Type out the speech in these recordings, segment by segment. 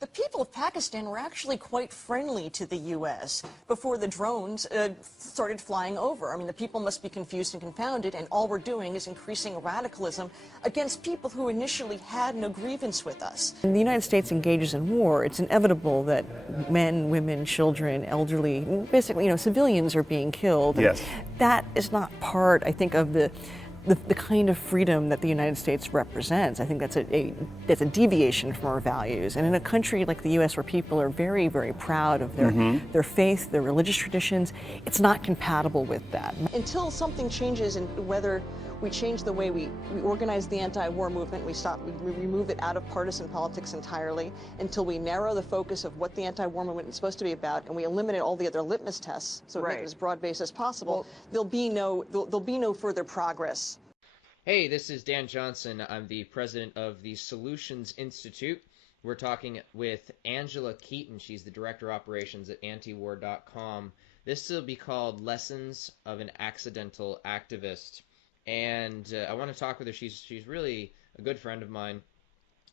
The people of Pakistan were actually quite friendly to the U.S. before the drones started flying over. I mean, the people must be confused and confounded, and all we're doing is increasing radicalism against people who initially had no grievance with us. When the United States engages in war, it's inevitable that men, women, children, elderly, basically, civilians are being killed. Yes. That is not part, I think, of the kind of freedom that the United States represents. I think that's a deviation from our values. And in a country like the U.S. where people are very, very proud of their faith, their religious traditions, it's not compatible with that. Until something changes in whether we change the way we organize the anti-war movement, we remove it out of partisan politics entirely, until we narrow the focus of what the anti-war movement is supposed to be about, and we eliminate all the other litmus tests, so make it as broad-based as possible, there'll be no further progress. Hey, this is Dan Johnson. I'm the president of the Solutions Institute. We're talking with Angela Keaton. She's the director of operations at antiwar.com. This will be called Lessons of an Accidental Activist. And I want to talk with her. She's really a good friend of mine.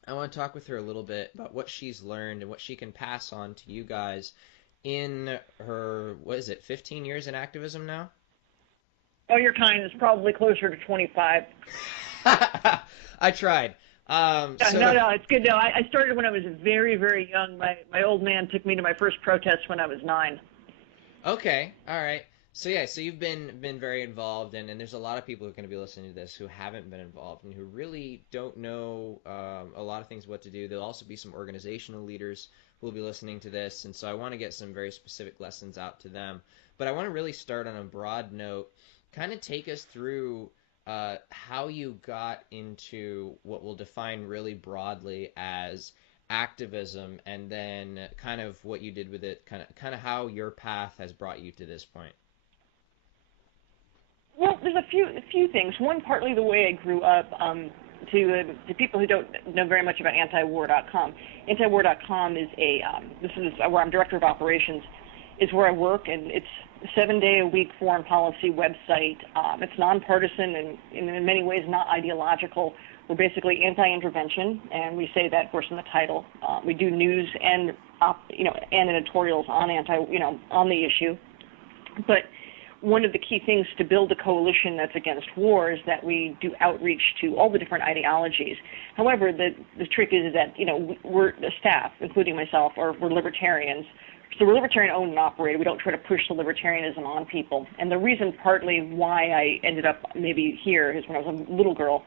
I want to talk with her a little bit about what she's learned and what she can pass on to you guys in her, 15 years in activism now? Oh, you're kind. It's probably closer to 25. I tried. No, it's good. No, I started when I was very, very young. My old man took me to my first protest when I was 9. Okay, all right. So you've been very involved, and there's a lot of people who are going to be listening to this who haven't been involved and who really don't know a lot of things what to do. There'll also be some organizational leaders who will be listening to this, and so I want to get some very specific lessons out to them. But I want to really start on a broad note, kind of take us through how you got into what we'll define really broadly as activism, and then kind of what you did with it, kind of how your path has brought you to this point. Well, there's a few things. One, partly the way I grew up. To people who don't know very much about antiwar.com, antiwar.com is this is where I'm director of operations, is where I work, and it's a 7-day-a-week foreign policy website. It's nonpartisan and in many ways not ideological. We're basically anti-intervention, and we say that, of course, in the title. We do news and and editorials on on the issue, but one of the key things to build a coalition that's against war is that we do outreach to all the different ideologies. However, the trick is that, we're the staff, including myself, we're libertarians. So we're libertarian owned and operated. We don't try to push the libertarianism on people. And the reason partly why I ended up maybe here is when I was a little girl,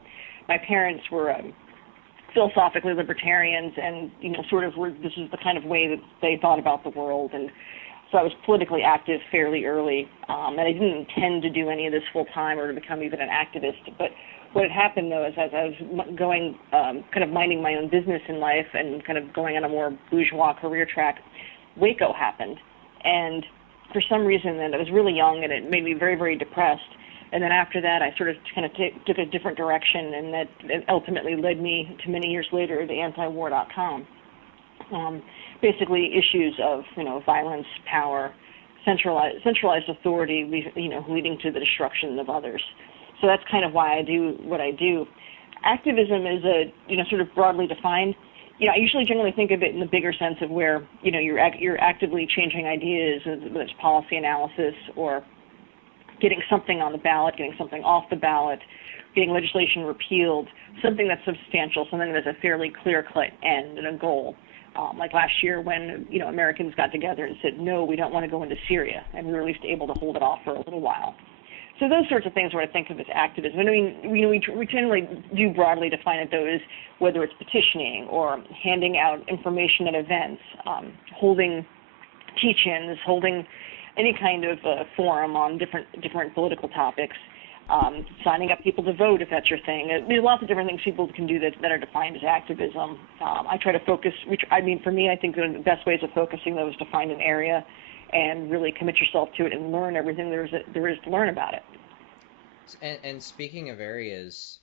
my parents were philosophically libertarians, and, this is the kind of way that they thought about the world. And so I was politically active fairly early, and I didn't intend to do any of this full time or to become even an activist. But what had happened, though, is as I was going, kind of minding my own business in life and kind of going on a more bourgeois career track, Waco happened. And for some reason, then I was really young, and it made me very, very depressed. And then after that, I sort of kind of took a different direction, and that ultimately led me to, many years later, to antiwar.com. Basically issues of, violence, power, centralized authority, leading to the destruction of others. So that's kind of why I do what I do. Activism is sort of broadly defined. I usually generally think of it in the bigger sense of where, you're actively changing ideas, whether it's policy analysis or getting something on the ballot, getting something off the ballot, getting legislation repealed, something that's substantial, something that has a fairly clear-cut end and a goal. Like last year when, Americans got together and said, no, we don't want to go into Syria, and we were at least able to hold it off for a little while. So those sorts of things are what I think of as activism. I mean, we generally do broadly define it, though, as whether it's petitioning or handing out information at events, holding teach-ins, holding any kind of forum on different political topics, signing up people to vote if that's your thing. There's lots of different things people can do that are defined as activism. I try to focus, for me, I think the best ways of focusing those is to find an area and really commit yourself to it and learn everything there is to learn about it. And speaking of areas,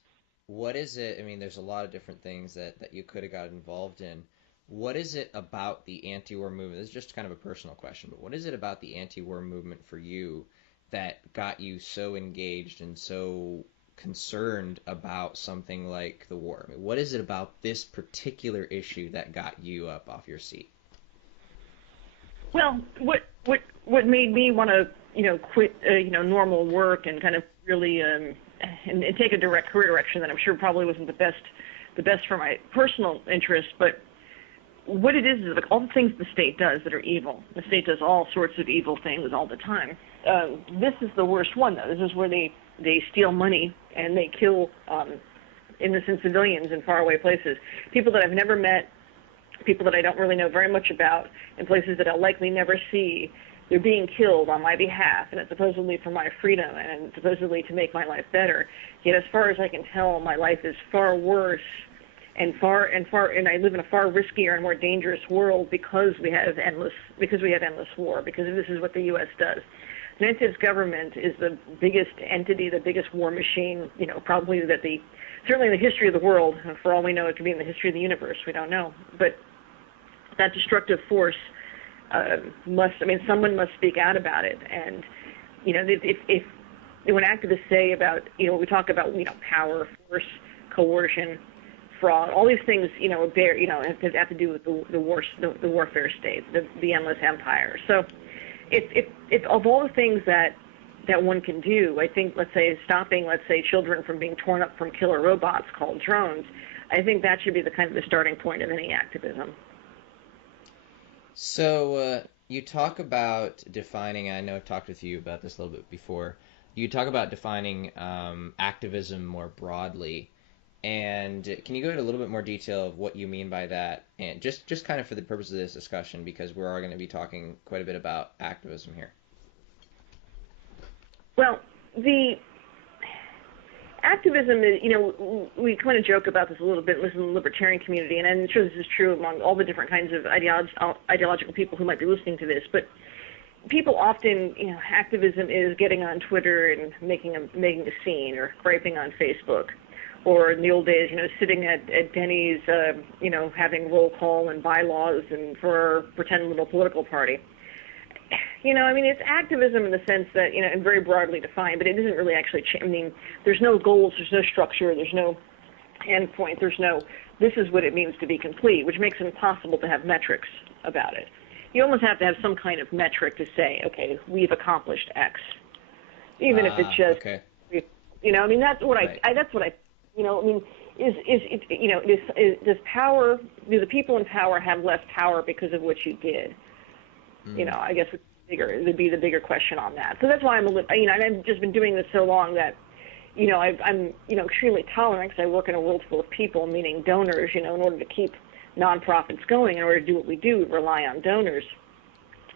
what is it, there's a lot of different things that you could have got involved in. What is it about the anti-war movement? This is just kind of a personal question, but what is it about the anti-war movement for you that got you so engaged and so concerned about something like the war? I mean, what is it about this particular issue that got you up off your seat? Well, what made me want to quit normal work and kind of really and take a direct career direction that I'm sure probably wasn't the best for my personal interests, but what it is like all the things the state does that are evil. The state does all sorts of evil things all the time. This is the worst one, though. This is where they steal money and they kill innocent civilians in faraway places, people that I've never met, people that I don't really know very much about, in places that I'll likely never see. They're being killed on my behalf, and it's supposedly for my freedom and supposedly to make my life better. Yet, as far as I can tell, my life is far worse and I live in a far riskier and more dangerous world because we have endless war, because this is what the U.S. does. The United States government is the biggest entity, the biggest war machine, probably certainly in the history of the world. For all we know, it could be in the history of the universe. We don't know. But that destructive force someone must speak out about it. And, if when activists say about, we talk about, power, force, coercion, fraud, all these things, have to do with the warfare state, the endless empire. So if of all the things that one can do, I think, stopping children from being torn up from killer robots called drones, I think that should be the starting point of any activism. So you talk about defining, I know I've talked with you about this a little bit before, you talk about defining activism more broadly. And can you go into a little bit more detail of what you mean by that? And just kind of for the purpose of this discussion, because we're all going to be talking quite a bit about activism here. Well, the activism is, we kind of joke about this a little bit within the libertarian community, and I'm sure this is true among all the different kinds of ideological people who might be listening to this, but people often, activism is getting on Twitter and making a scene or griping on Facebook. Or in the old days, sitting at Denny's, having roll call and bylaws and for a pretend little political party. It's activism in the sense that, and very broadly defined, but it isn't really actually, there's no goals, there's no structure, there's no end point, this is what it means to be complete, which makes it impossible to have metrics about it. You almost have to have some kind of metric to say, okay, we've accomplished X. Even if it's just, okay. That's what right. That's what I does power? Do the people in power have less power because of what you did? I guess it'd be the bigger question on that. So that's why and I've just been doing this so long that, I'm extremely tolerant because I work in a world full of people, meaning donors. In order to keep nonprofits going, in order to do what we do, we rely on donors.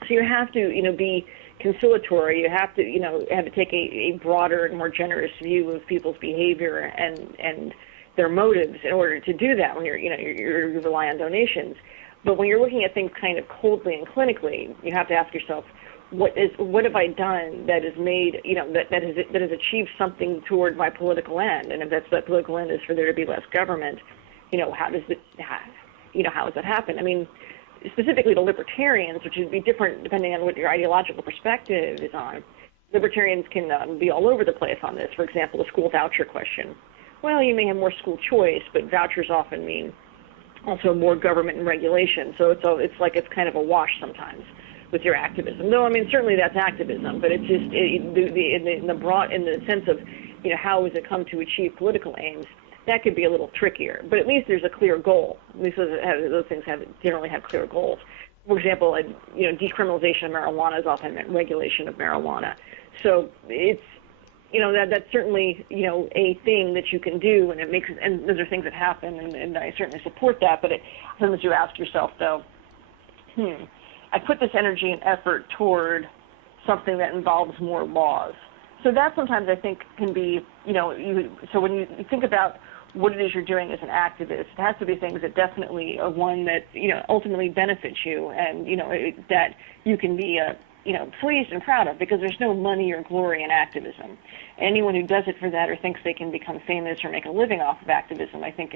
So you have to, be conciliatory. You have to take a broader and more generous view of people's behavior and their motives in order to do that. When you rely on donations, but when you're looking at things kind of coldly and clinically, you have to ask yourself, what have I done that has made that has achieved something toward my political end? And if that political end is for there to be less government, how does that happen? Specifically to libertarians, which would be different depending on what your ideological perspective is on. Libertarians can be all over the place on this. For example, the school voucher question. Well, you may have more school choice, but vouchers often mean also more government and regulation. So it's kind of a wash sometimes with your activism. Though, certainly that's activism, but it's just in the sense of, how has it come to achieve political aims? That could be a little trickier, but at least there's a clear goal. At least those things generally have clear goals. For example, decriminalization of marijuana is often meant regulation of marijuana. So it's, that's certainly, a thing that you can do, and those are things that happen, and I certainly support that. But sometimes you ask yourself, though, I put this energy and effort toward something that involves more laws. So that sometimes I think can be, so when you think about what it is you're doing as an activist, it has to be things that definitely are one that, ultimately benefits you and, that you can be, pleased and proud of, because there's no money or glory in activism. Anyone who does it for that or thinks they can become famous or make a living off of activism, I think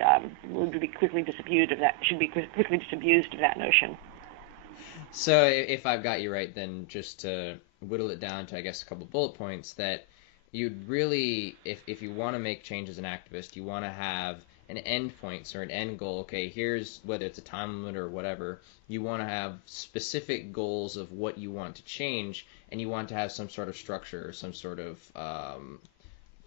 would be quickly disabused of that, should be quickly disabused of that notion. So if I've got you right, then just to whittle it down to, I guess, a couple bullet points, that, you'd really, if you want to make change as an activist, you want to have an end point or an end goal. Okay, here's, whether it's a time limit or whatever, you want to have specific goals of what you want to change, and you want to have some sort of structure or some sort of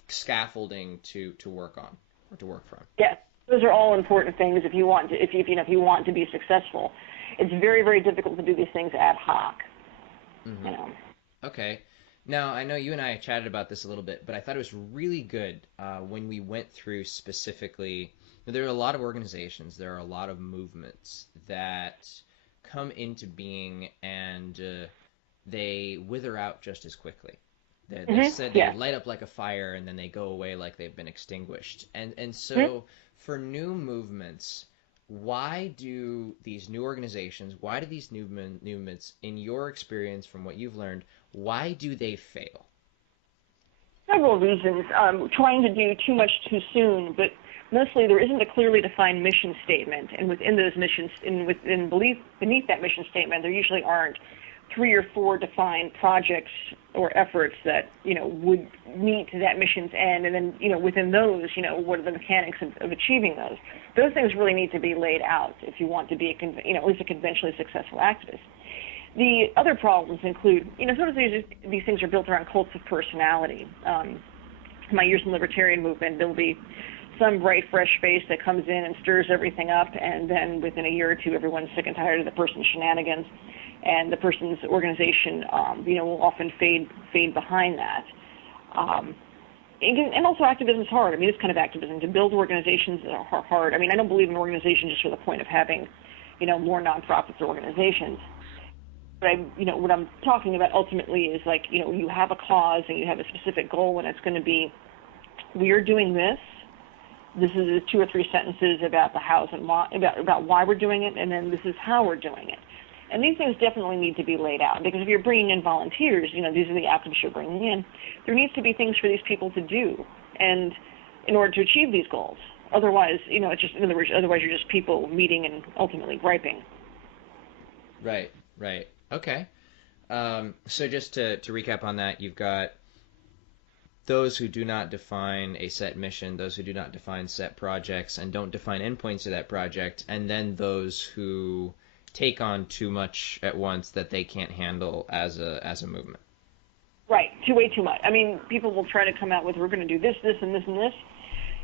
scaffolding to work on or to work from. Yes, those are all important things if you want to, if you want to be successful. It's very, very difficult to do these things ad hoc. Mm-hmm. You know. Okay. Now, I know you and I chatted about this a little bit, but I thought it was really good when we went through specifically. There are a lot of organizations, there are a lot of movements that come into being, and they wither out just as quickly. They said they light up like a fire, and then they go away like they've been extinguished. And so for new movements, why do these new organizations, why do these new movements, in your experience from what you've learned, why do they fail? Several reasons. Trying to do too much too soon, but mostly there isn't a clearly defined mission statement, and within those missions, beneath that mission statement, there usually aren't 3 or 4 defined projects or efforts that, you know, would meet that mission's end, and then, you know, within those, you know, what are the mechanics of achieving those? Those things really need to be laid out if you want to be at least a conventionally successful activist. The other problems include, you know, sort of these things are built around cults of personality. My years in the libertarian movement, there'll be some bright, fresh face that comes in and stirs everything up, and then within a year or two, everyone's sick and tired of the person's shenanigans, and the person's organization, you know, will often fade behind that. And also, activism is hard. I mean, this kind of activism, to build organizations are hard. I mean, I don't believe in organizations just for the point of having, you know, more nonprofits or organizations. But you know, what I'm talking about ultimately is, like, you know, you have a cause and you have a specific goal, and it's going to be, we are doing this. This is 2 or 3 sentences about the hows and why, about why we're doing it, and then this is how we're doing it. And these things definitely need to be laid out, because if you're bringing in volunteers, you know, these are the activists you're bringing in, there needs to be things for these people to do, and in order to achieve these goals. Otherwise, you know, it's just, in other words, otherwise you're just people meeting and ultimately griping. Right. Okay. So just to recap on that, you've got those who do not define a set mission, those who do not define set projects and don't define endpoints of that project, and then those who take on too much at once that they can't handle as a movement. Right, way too much. I mean, people will try to come out with, we're going to do this, this, and this, and this.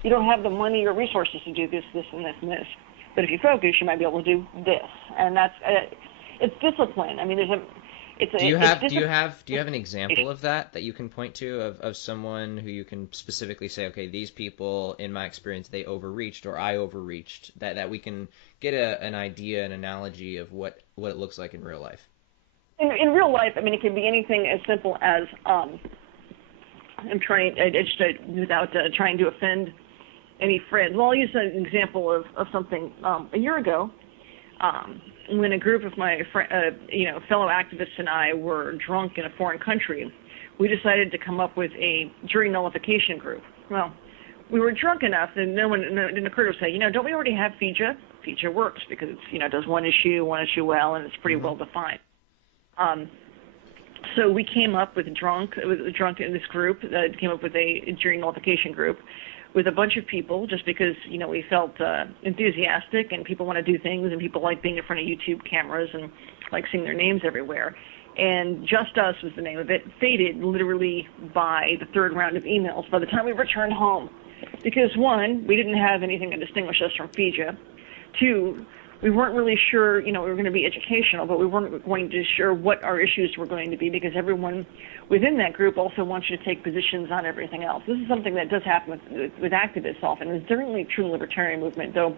You don't have the money or resources to do this, this, and this, and this. But if you focus, you might be able to do this, and that's it's discipline. I mean, do you have an example of that you can point to, of someone who you can specifically say, okay, these people, in my experience, they overreached, or I overreached, that we can get an idea, an analogy of what it looks like in real life? In real life, I mean, it can be anything as simple as without trying to offend any friend. Well, I'll use an example of something a year ago. When a group of my fellow activists and I were drunk in a foreign country, we decided to come up with a jury nullification group. Well, we were drunk enough that it didn't occur to us to say, you know, don't we already have FIJA? FIJA works because it's, you know, it does one issue well, and it's pretty well defined. So we came up with drunk in this group that came up with a jury nullification group with a bunch of people, just because, you know, we felt enthusiastic, and people want to do things, and people like being in front of YouTube cameras and like seeing their names everywhere. And Just Us was the name of it. Faded literally by the 3rd round of emails by the time we returned home, because 1, we didn't have anything to distinguish us from FIJA. 2, we weren't really sure, you know, we were going to be educational, but we weren't going to sure what our issues were going to be, because everyone within that group also wants you to take positions on everything else. This is something that does happen with activists often. It's certainly true in the libertarian movement, though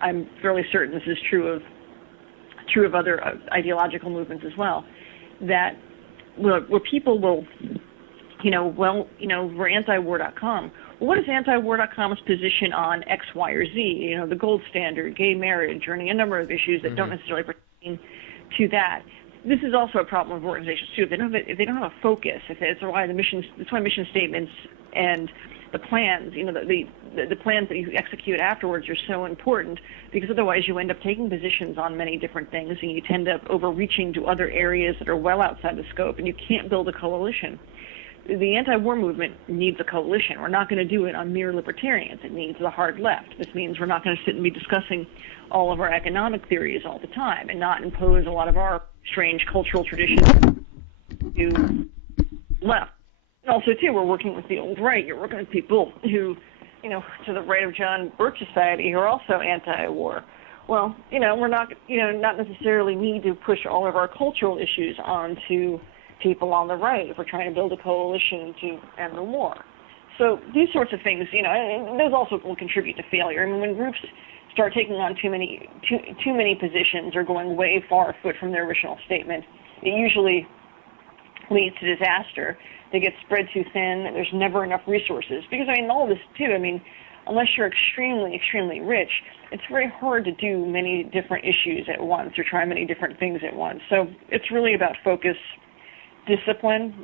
I'm fairly certain this is true of other ideological movements as well, that where people will, you know, well, you know, we're antiwar.com. What is antiwar.com's position on X, Y, or Z? You know, the gold standard, gay marriage, or any number of issues that don't necessarily pertain to that. This is also a problem of organizations too. If they don't have a focus, that's why mission statements and the plans, you know, the plans that you execute afterwards are so important, because otherwise you end up taking positions on many different things, and you tend up overreaching to other areas that are well outside the scope, and you can't build a coalition. the anti-war movement needs a coalition. We're not going to do it on mere libertarians. It needs the hard left. This means we're not going to sit and be discussing all of our economic theories all the time and not impose a lot of our strange cultural traditions to left. And also, too, we're working with the old right. You're working with people who, to the right of John Birch Society, who are also anti-war. Well, we're not necessarily need to push all of our cultural issues onto people on the right if we're trying to build a coalition to end the war. So these sorts of things, and those also will contribute to failure. I mean, when groups start taking on too many positions or going way far afoot from their original statement, it usually leads to disaster. They get spread too thin. There's never enough resources. Because, all of this, too, unless you're extremely, extremely rich, it's very hard to do many different issues at once or try many different things at once. So it's really about focus, discipline.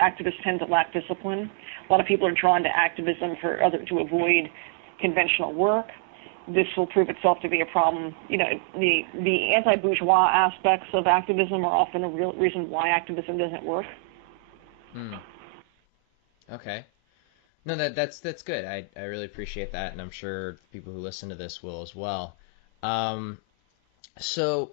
Activists tend to lack discipline. A lot of people are drawn to activism to avoid conventional work. This will prove itself to be a problem. The anti-bourgeois aspects of activism are often a real reason why activism doesn't work. Okay. No, that's good. I really appreciate that, and I'm sure people who listen to this will as well. So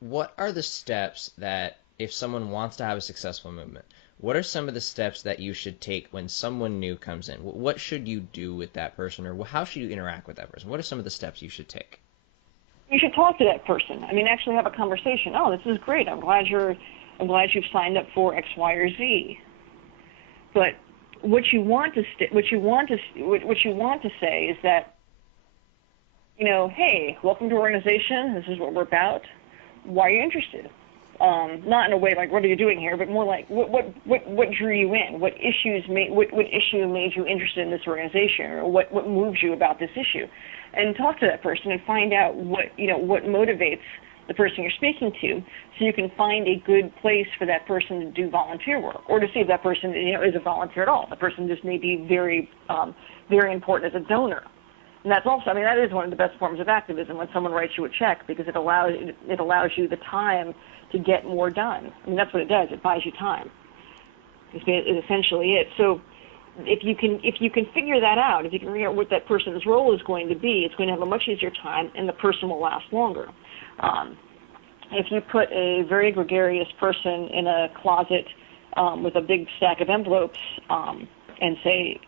what are the steps that, if someone wants to have a successful movement, what are some of the steps that you should take when someone new comes in? What should you do with that person, or how should you interact with that person? What are some of the steps you should take? You should talk to that person. Actually have a conversation. Oh, this is great. I'm glad you've signed up for X, Y, or Z. But what you want to say is that, hey, welcome to our organization. This is what we're about. Why are you interested? Not in a way like, what are you doing here, but more like, what drew you in? What issue made you interested in this organization, or what moves you about this issue? And talk to that person and find out what motivates the person you're speaking to, so you can find a good place for that person to do volunteer work, or to see if that person is a volunteer at all. The person just may be very, very important as a donor. And that's also, that is one of the best forms of activism, when someone writes you a check, because it allows you the time to get more done. That's what it does. It buys you time. It's essentially it. So if you can figure that out, if you can figure out what that person's role is going to be, it's going to have a much easier time, and the person will last longer. If you put a very gregarious person in a closet with a big stack of envelopes and say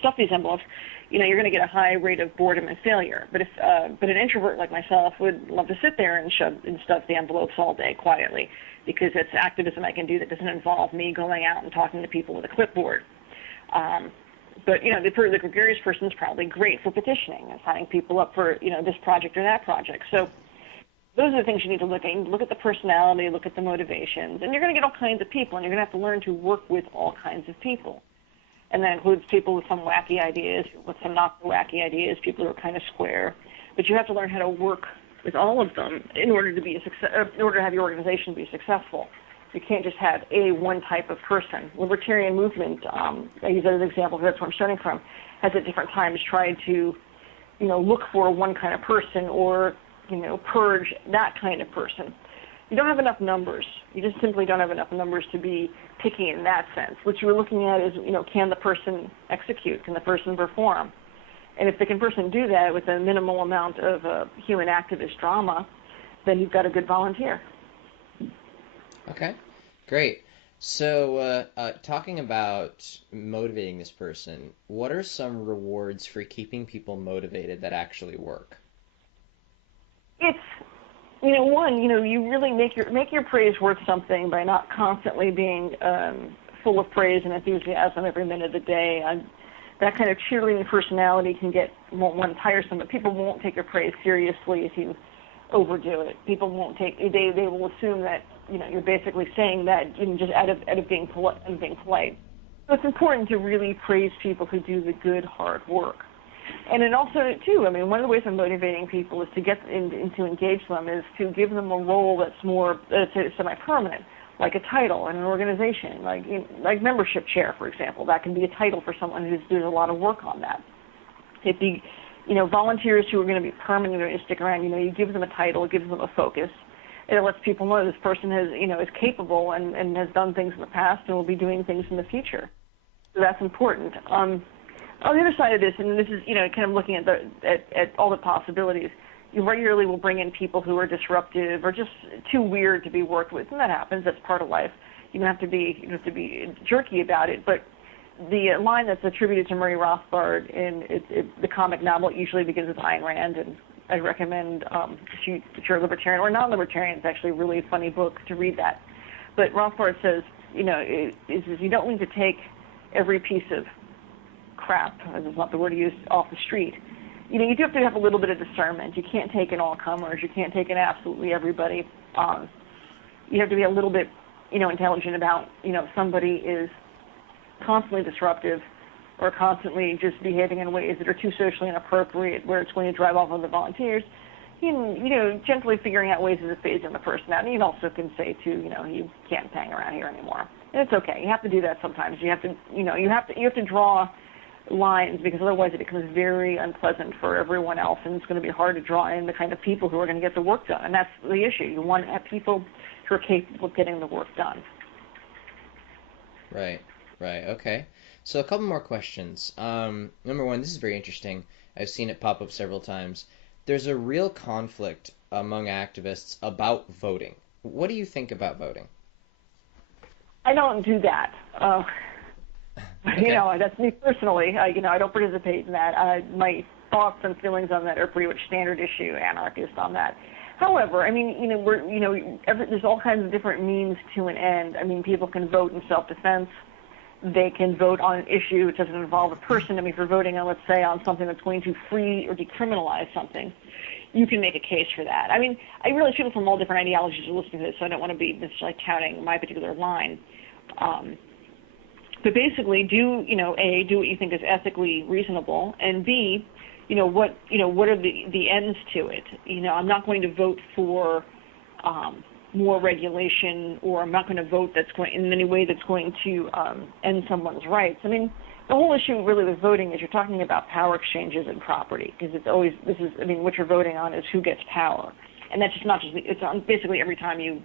stuff these envelopes, you're going to get a high rate of boredom and failure. But an introvert like myself would love to sit there and stuff the envelopes all day quietly, because it's activism I can do that doesn't involve me going out and talking to people with a clipboard. But the gregarious person is probably great for petitioning and signing people up for this project or that project. So those are the things you need to look at. You look at the personality, look at the motivations, and you're going to get all kinds of people, and you're going to have to learn to work with all kinds of people. And that includes people with some wacky ideas, with some not so wacky ideas, people who are kind of square. But you have to learn how to work with all of them in order to have your organization be successful. You can't just have one type of person. Libertarian movement, I use that as an example because that's where I'm starting from, has at different times tried to, look for one kind of person, or purge that kind of person. You don't have enough numbers. You just simply don't have enough numbers to be picky in that sense. What you're looking at is, can the person execute? Can the person perform? And if the person do that with a minimal amount of human activist drama, then you've got a good volunteer. Okay, great. So talking about motivating this person, what are some rewards for keeping people motivated that actually work? It's, you really make your praise worth something by not constantly being full of praise and enthusiasm every minute of the day. That kind of cheerleading personality can get one tiresome, but people won't take your praise seriously if you overdo it. People won't they will assume that you're basically saying that just out of being polite. So it's important to really praise people who do the good hard work. And then also, too, one of the ways of motivating people is to get to engage them is to give them a role that's more semi-permanent, like a title in an organization, like membership chair, for example. That can be a title for someone who's doing a lot of work on that. If volunteers who are going to be permanent or stick around, you give them a title, it gives them a focus. It lets people know this person has, is capable and has done things in the past and will be doing things in the future. So that's important. On the other side of this, and this is, kind of looking at all the possibilities, you regularly will bring in people who are disruptive or just too weird to be worked with, and that happens. That's part of life. You don't have to be jerky about it. But the line that's attributed to Murray Rothbard in the comic novel usually begins with Ayn Rand, and I recommend if you're a libertarian or non-libertarian, it's actually a really funny book to read that. But Rothbard says, you don't need to take every piece of crap, as is not the word he used, off the street. You do have to have a little bit of discernment. You can't take in all comers. You can't take in absolutely everybody. You have to be a little bit, intelligent about, if somebody is constantly disruptive or constantly just behaving in ways that are too socially inappropriate, where it's going to drive off other volunteers. Gently figuring out ways to phase in the person out. And you also can say too, you can't hang around here anymore. And it's okay. You have to do that sometimes. You have to, you have to draw lines, because otherwise it becomes very unpleasant for everyone else, and it's going to be hard to draw in the kind of people who are going to get the work done. And that's the issue. You want to have people who are capable of getting the work done. Right. Okay. So a couple more questions. Number one, this is very interesting. I've seen it pop up several times. There's a real conflict among activists about voting. What do you think about voting? I don't do that. Okay. That's me personally. I don't participate in that. My thoughts and feelings on that are pretty much standard issue anarchist on that. However, there's all kinds of different means to an end. People can vote in self-defense. They can vote on an issue which doesn't involve a person. If you're voting on, let's say, on something that's going to free or decriminalize something, you can make a case for that. I realize people from all different ideologies are listening to this, so I don't want to be necessarily touting my particular line. But basically, do what you think is ethically reasonable, and B, what are the ends to it? I'm not going to vote for more regulation, or I'm not going to vote that's going in any way that's going to end someone's rights. The whole issue really with voting is you're talking about power exchanges and property, because it's always what you're voting on is who gets power, and that's it's on basically every time you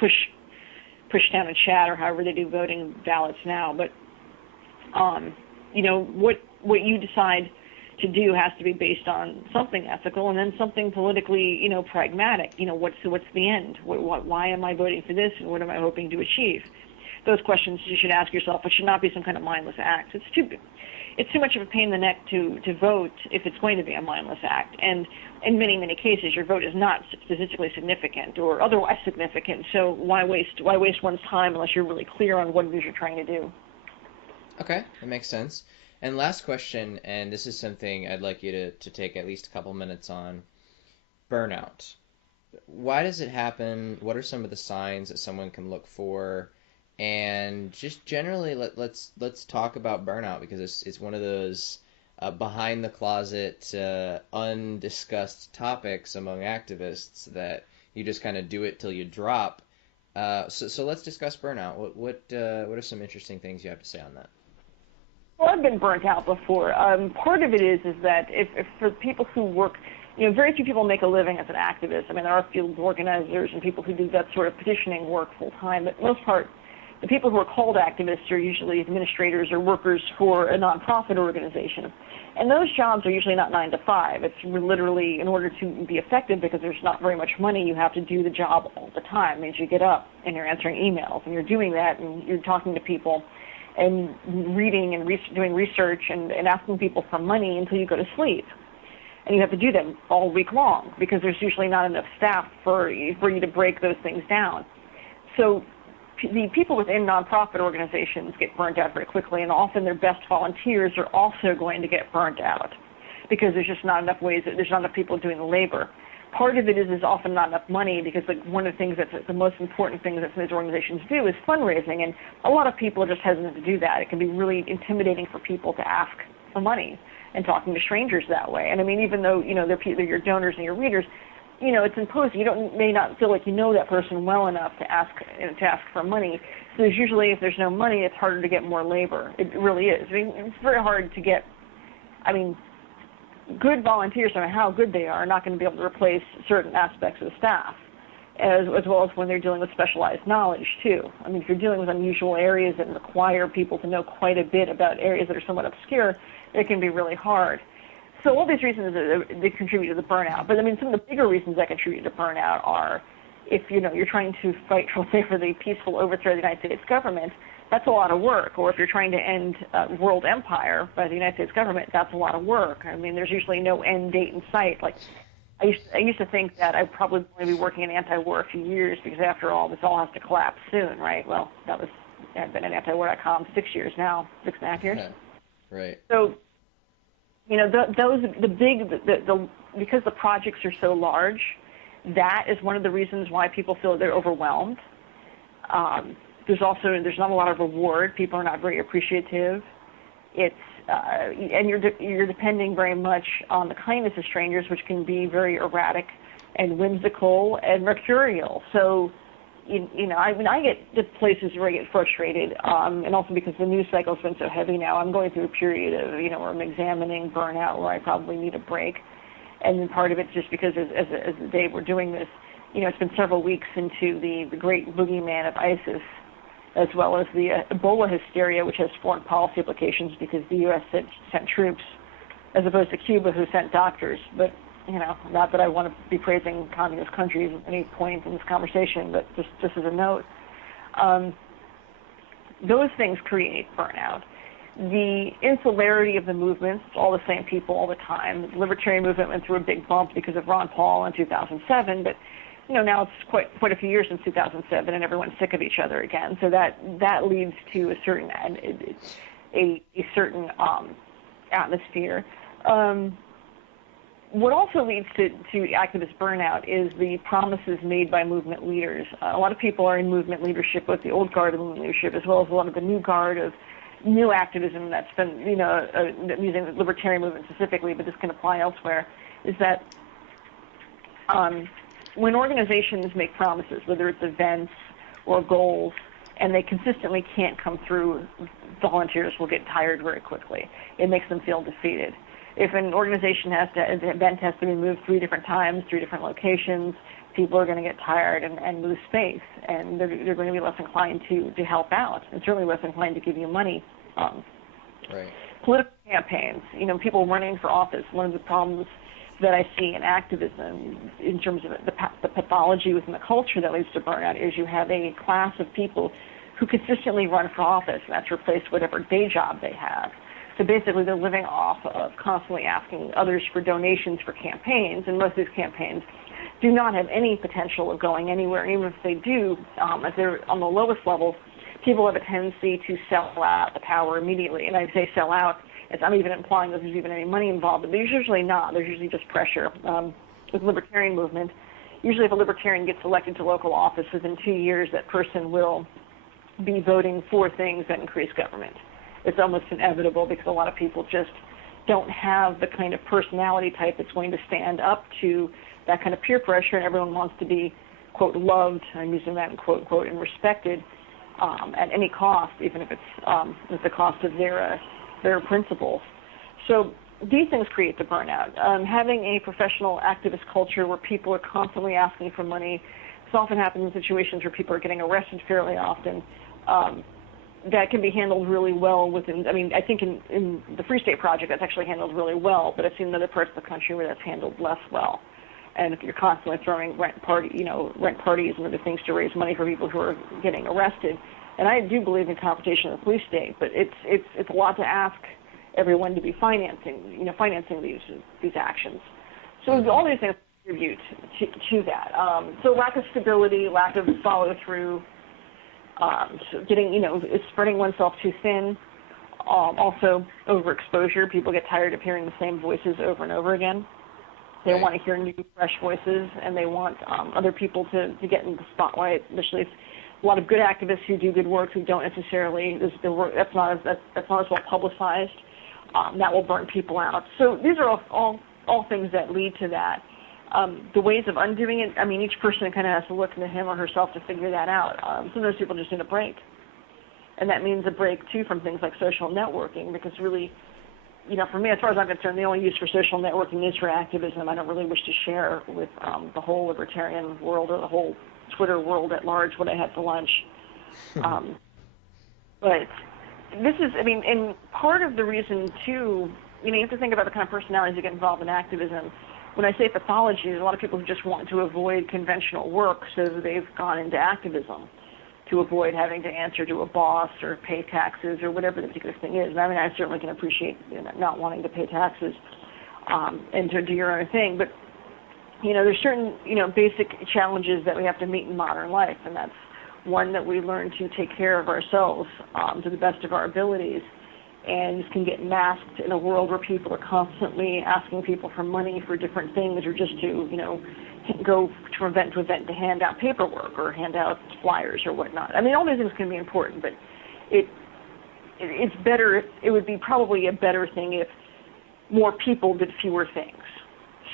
push down a chat or however they do voting ballots now. But what you decide to do has to be based on something ethical, and then something politically pragmatic. What's the end? Why am I voting for this, and what am I hoping to achieve? Those questions you should ask yourself. It should not be some kind of mindless act. It's too much of a pain in the neck to vote if it's going to be a mindless act. And in many, many cases, your vote is not statistically significant or otherwise significant. So why waste one's time unless you're really clear on what it is you're trying to do? Okay, that makes sense. And last question, and this is something I'd like you to take at least a couple minutes on: burnout. Why does it happen? What are some of the signs that someone can look for? And just generally, let's talk about burnout, because it's one of those behind the closet, undiscussed topics among activists that you just kind of do it till you drop. So let's discuss burnout. What are some interesting things you have to say on that? Well, I've been burnt out before. Part of it is that if for people who work, very few people make a living as an activist. There are field organizers and people who do that sort of petitioning work full time, but most part, the people who are called activists are usually administrators or workers for a nonprofit organization. And those jobs are usually not 9 to 5. It's literally, in order to be effective, because there's not very much money, you have to do the job all the time. It means you get up and you're answering emails and you're doing that and you're talking to people and reading and doing research and asking people for money until you go to sleep. And you have to do that all week long, because there's usually not enough staff for you to break those things down. So the people within nonprofit organizations get burnt out very quickly, and often their best volunteers are also going to get burnt out, because there's just not enough there's not enough people doing the labor. Part of it is often not enough money, because one of the things that's the most important thing that these organizations do is fundraising, and a lot of people are just hesitant to do that. It can be really intimidating for people to ask for money and talking to strangers that way. And even though they're your donors and your readers, it's imposing. You may not feel like you know that person well enough to ask for money. So there's usually, if there's no money, it's harder to get more labor. It really is. It's very hard to get. Good volunteers, no matter how good they are not going to be able to replace certain aspects of the staff. as well as when they're dealing with specialized knowledge too. I mean, if you're dealing with unusual areas that require people to know quite a bit about areas that are somewhat obscure, it can be really hard. So all these reasons they contribute to the burnout. But I mean, some of the bigger reasons that contribute to burnout are if you're trying to fight for the peaceful overthrow of the United States government, that's a lot of work. Or if you're trying to end world empire by the United States government, that's a lot of work. I mean, there's usually no end date in sight. Like I used to think that I'd probably only be working in anti-war a few years because after all, this all has to collapse soon, right? Well, I've been at antiwar.com 6 years now, 6.5 years. Yeah. Right. So, because the projects are so large, that is one of the reasons why people feel they're overwhelmed. There's not a lot of reward. People are not very appreciative. And you're depending very much on the kindness of strangers, which can be very erratic and whimsical and mercurial. So, I get to places where I get frustrated, and also because the news cycle's been so heavy now, I'm going through a period of, where I'm examining burnout, where I probably need a break. And then part of it's just because as the day we're doing this, it's been several weeks into the great boogeyman of ISIS, as well as the Ebola hysteria, which has foreign policy implications because the U.S. sent troops as opposed to Cuba, who sent doctors. But, not that I want to be praising communist countries at any point in this conversation, but just as a note, those things create burnout. The insularity of the movements, it's all the same people all the time. The libertarian movement went through a big bump because of Ron Paul in 2007, but now it's quite a few years since 2007, and everyone's sick of each other again. So that leads to a certain atmosphere. What also leads to activist burnout is the promises made by movement leaders. A lot of people are in movement leadership, both the old guard of movement leadership as well as a lot of the new guard of new activism that's been, using the libertarian movement specifically, but this can apply elsewhere, is that when organizations make promises, whether it's events or goals, and they consistently can't come through, volunteers will get tired very quickly. It makes them feel defeated. If an organization an event has to be moved 3 different times, 3 different locations, people are going to get tired and lose faith, and they're going to be less inclined to help out, and certainly less inclined to give you money. Right. Political campaigns, people running for office, one of the problems that I see in activism in terms of the pathology within the culture that leads to burnout is you have a class of people who consistently run for office, and that's replaced whatever day job they have. So basically they're living off of constantly asking others for donations for campaigns, and most of these campaigns do not have any potential of going anywhere. And even if they do, if they're on the lowest levels, people have a tendency to sell out the power immediately. And I say sell out, I'm even implying that there's even any money involved, but there's usually not. There's usually just pressure. With the libertarian movement, usually if a libertarian gets elected to local office, within 2 years that person will be voting for things that increase government. It's almost inevitable because a lot of people just don't have the kind of personality type that's going to stand up to that kind of peer pressure, and everyone wants to be, quote, loved, I'm using that in quote, quote, and respected at any cost, even if it's at the cost of their principles. So these things create the burnout. Having a professional activist culture where people are constantly asking for money, this often happens in situations where people are getting arrested fairly often. That can be handled really well I think in the Free State Project that's actually handled really well, but I've seen other parts of the country where that's handled less well. And if you're constantly throwing rent parties and other things to raise money for people who are getting arrested, and I do believe in confrontation of the police state, but it's a lot to ask everyone to be financing these actions. So all these things contribute to that. So lack of stability, lack of follow through. Spreading oneself too thin. Also, overexposure. People get tired of hearing the same voices over and over again. They want to hear new, fresh voices, and they want other people to get in the spotlight. Especially a lot of good activists who do good work who don't necessarily their work that's not as well publicized. That will burn people out. So these are all things that lead to that. The ways of undoing it, each person kind of has to look into him or herself to figure that out. Sometimes people just need a break. And that means a break, too, from things like social networking, because really for me, as far as I'm concerned, the only use for social networking is for activism. I don't really wish to share with the whole libertarian world or the whole Twitter world at large what I had for lunch. But this is, and part of the reason, too, you have to think about the kind of personalities that get involved in activism. When I say pathology, there's a lot of people who just want to avoid conventional work, so they've gone into activism to avoid having to answer to a boss or pay taxes or whatever the particular thing is. I certainly can appreciate not wanting to pay taxes and to do your own thing. But, there's certain, basic challenges that we have to meet in modern life, and that's one that we learn to take care of ourselves to the best of our abilities. And this can get masked in a world where people are constantly asking people for money for different things, or just to, go from event to event to hand out paperwork or hand out flyers or whatnot. All these things can be important, but it's better. It would be probably a better thing if more people did fewer things.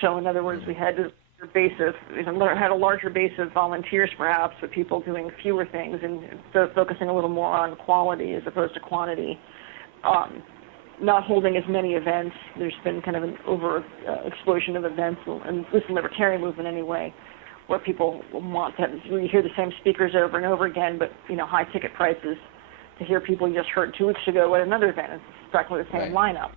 So, in other words, we had a larger base of volunteers, perhaps, with people doing fewer things and focusing a little more on quality as opposed to quantity. Not holding as many events. There's been kind of an explosion of events, and at least the libertarian movement anyway, where people want to you hear the same speakers over and over again, but high ticket prices to hear people you just heard 2 weeks ago at another event. It's exactly the same lineup.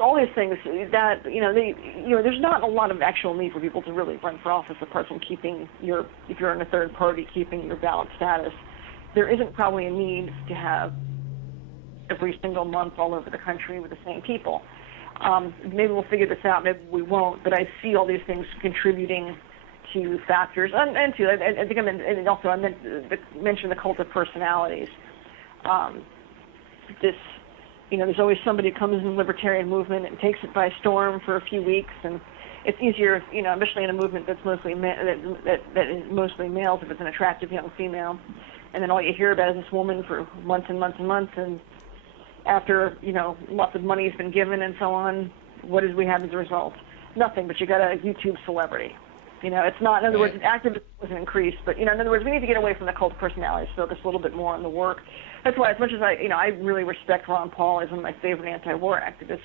All these things that there's not a lot of actual need for people to really run for office apart from keeping if you're in a third party, keeping your ballot status. There isn't probably a need to have every single month all over the country with the same people. Maybe we'll figure this out, maybe we won't, but I see all these things contributing to factors, I meant to mention the cult of personalities. There's always somebody who comes in the libertarian movement and takes it by storm for a few weeks, and it's easier, especially in a movement that's mostly that is mostly males, if it's an attractive young female, and then all you hear about is this woman for months and months and months, and after, lots of money has been given and so on, what did we have as a result? Nothing, but you got a YouTube celebrity. It's not, in other words, activism wasn't increased, but, in other words, we need to get away from the cult of personalities, focus a little bit more on the work. That's why, as much as I really respect Ron Paul as one of my favorite anti-war activists,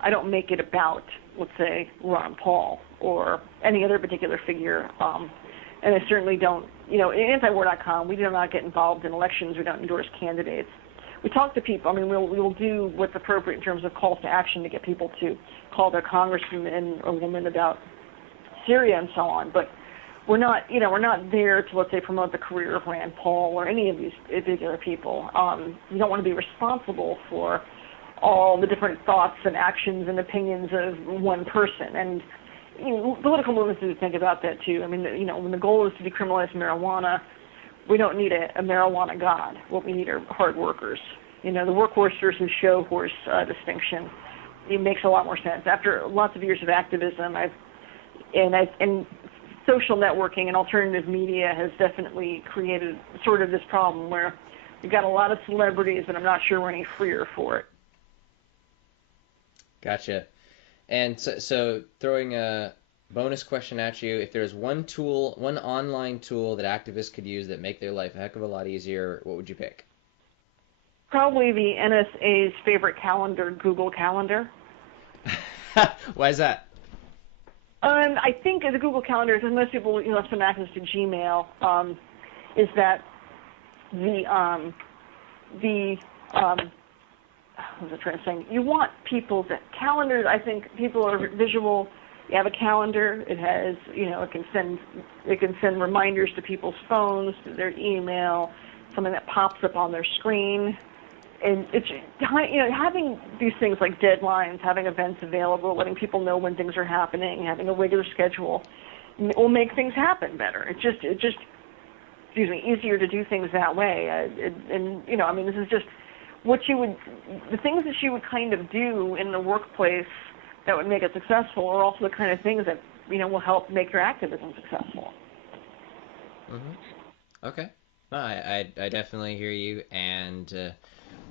I don't make it about, let's say, Ron Paul or any other particular figure. And I certainly don't, in antiwar.com, we do not get involved in elections. We don't endorse candidates. We talk to people. We'll do what's appropriate in terms of calls to action to get people to call their congressman or woman about Syria and so on. But we're not there to, let's say, promote the career of Rand Paul or any of these particular people. We don't want to be responsible for all the different thoughts and actions and opinions of one person. And political movements need to think about that too. When the goal is to decriminalize marijuana, we don't need a marijuana god. What we need are hard workers. The workhorse versus show horse distinction. It makes a lot more sense. After lots of years of activism, and social networking and alternative media has definitely created sort of this problem where you've got a lot of celebrities, and I'm not sure we're any freer for it. Gotcha. And so throwing a bonus question at you, if there's one online tool that activists could use that make their life a heck of a lot easier, what would you pick? Probably the NSA's favorite calendar, Google Calendar. Why is that? I think the Google Calendar, because most people have some access to Gmail, is that what was I trying to say? You want people that calendars. I think people are visual. You have a calendar. It has, it can send reminders to people's phones, to their email, something that pops up on their screen. And it's, having these things like deadlines, having events available, letting people know when things are happening, having a regular schedule will make things happen better. It's just easier to do things that way. This is just the things that you would kind of do in the workplace that would make it successful are also the kind of things that, will help make your activism successful. Mm-hmm. Okay. No, I definitely hear you, and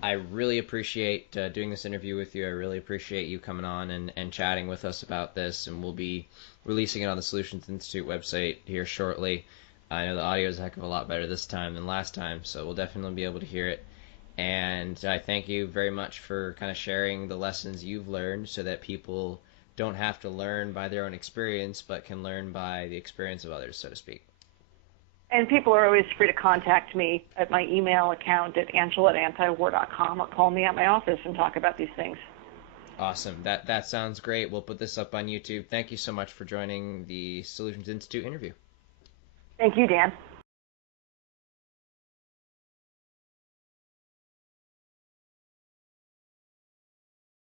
I really appreciate doing this interview with you. I really appreciate you coming on and chatting with us about this, and we'll be releasing it on the Solutions Institute website here shortly. I know the audio is a heck of a lot better this time than last time, so we'll definitely be able to hear it. And I thank you very much for kind of sharing the lessons you've learned so that people don't have to learn by their own experience, but can learn by the experience of others, so to speak. And people are always free to contact me at my email account at angela@antiwar.com, or call me at my office and talk about these things. Awesome. That sounds great. We'll put this up on YouTube. Thank you so much for joining the Solutions Institute interview. Thank you, Dan.